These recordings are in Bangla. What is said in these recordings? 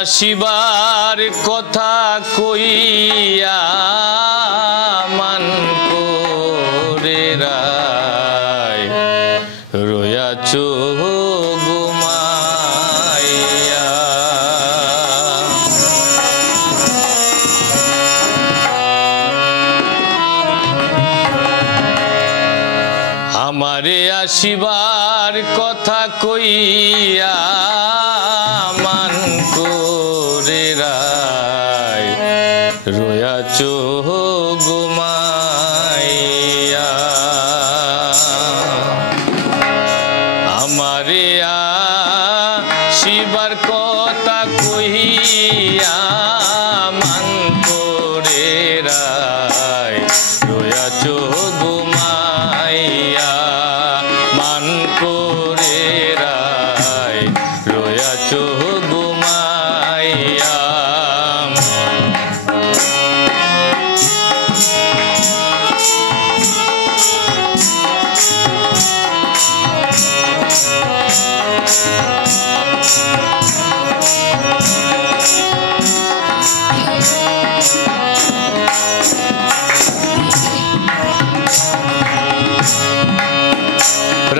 আসিবার কথা কইয়া মান করে রায় রয়াছো ঘুমাইয়া। আমারে আসিবার কথা কইয়া মান করে রায় রয়াছো ঘুমাইয়া। আমারে আসিবার কথা কইয়া মান করে রায় রয়াছো ঘুমাইয়া। মান করে রায় রয়াছো ঘুমাইয়া।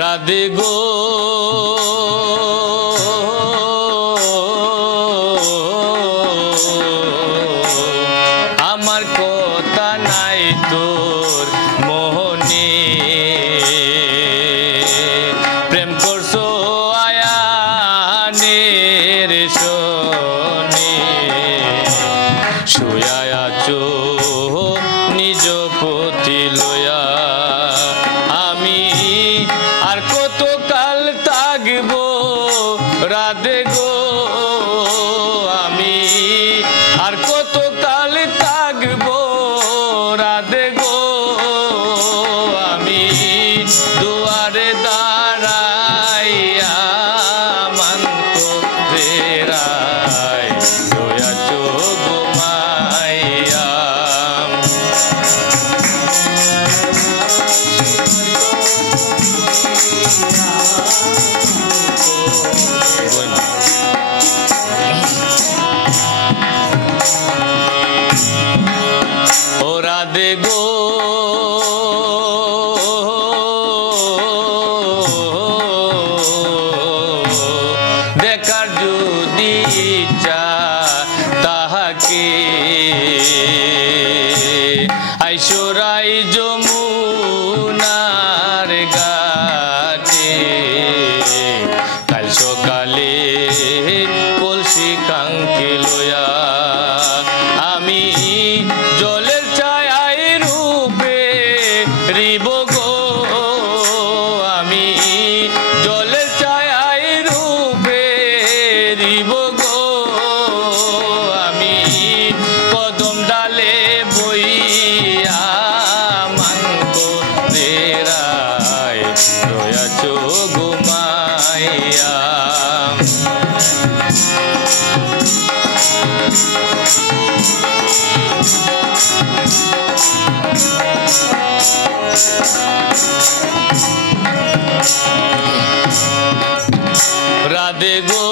রাধে গো আমার কথা নাই তোর মোহনে, প্রেম করছো আয়ানের শোনে। শুয়া আছো নিজ পতি লয়া, আমি আর কত কাল থাকবো রাধে গো। আমি আর কত কাল থাকবো রাধে গো। আমি দুয়ারে দাঁড়াইয়া মান করে রায় রয়াছো ঘুমাইয়া। ও রাধে গো দেখার যদি ইচ্ছা তাহাকে আইসরাই যমুনার ঘাটে। কাল সকালে কলসি কাঙ্কে লয়া, আমি জলের ছায়ায় রূপে রিব গো। আমি জলের ছায়ায় রূপে রিব গো। আমি কদম ডালে বইয়া মান করে রায় রয়াছো ঘুমাইয়া। রাধে গো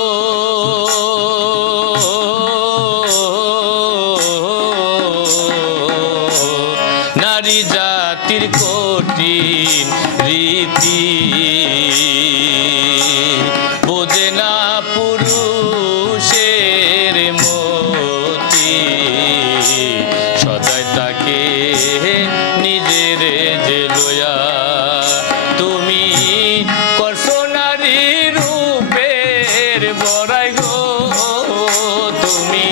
নারী জাতির কঠিন রীতি বোঝে না পুরুষের মতি। সদাই তাকে নিজের যে লয়া, তুমি করছো নারী রূপের বড়াই গো। তুমি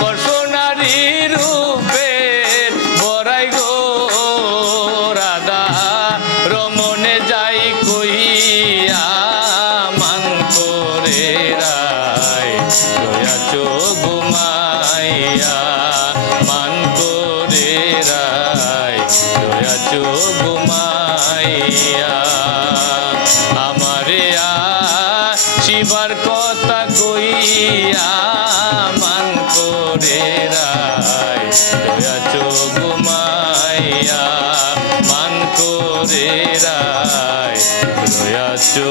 করছো নারী রূপের বড়াই গো। রাধা রমনে যাই কইয়া মান করে রায় রয়াছো ঘুমাইয়া। মান করে রায় রয়াছো ঘুমাইয়া। আমারে আসিবার কথা কইয়া মান করে রায় রয়াছো ঘুমাইয়া। মান করে রায় রয়াছো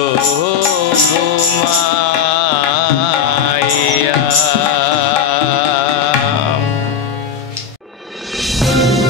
ঘুমাইয়া। রে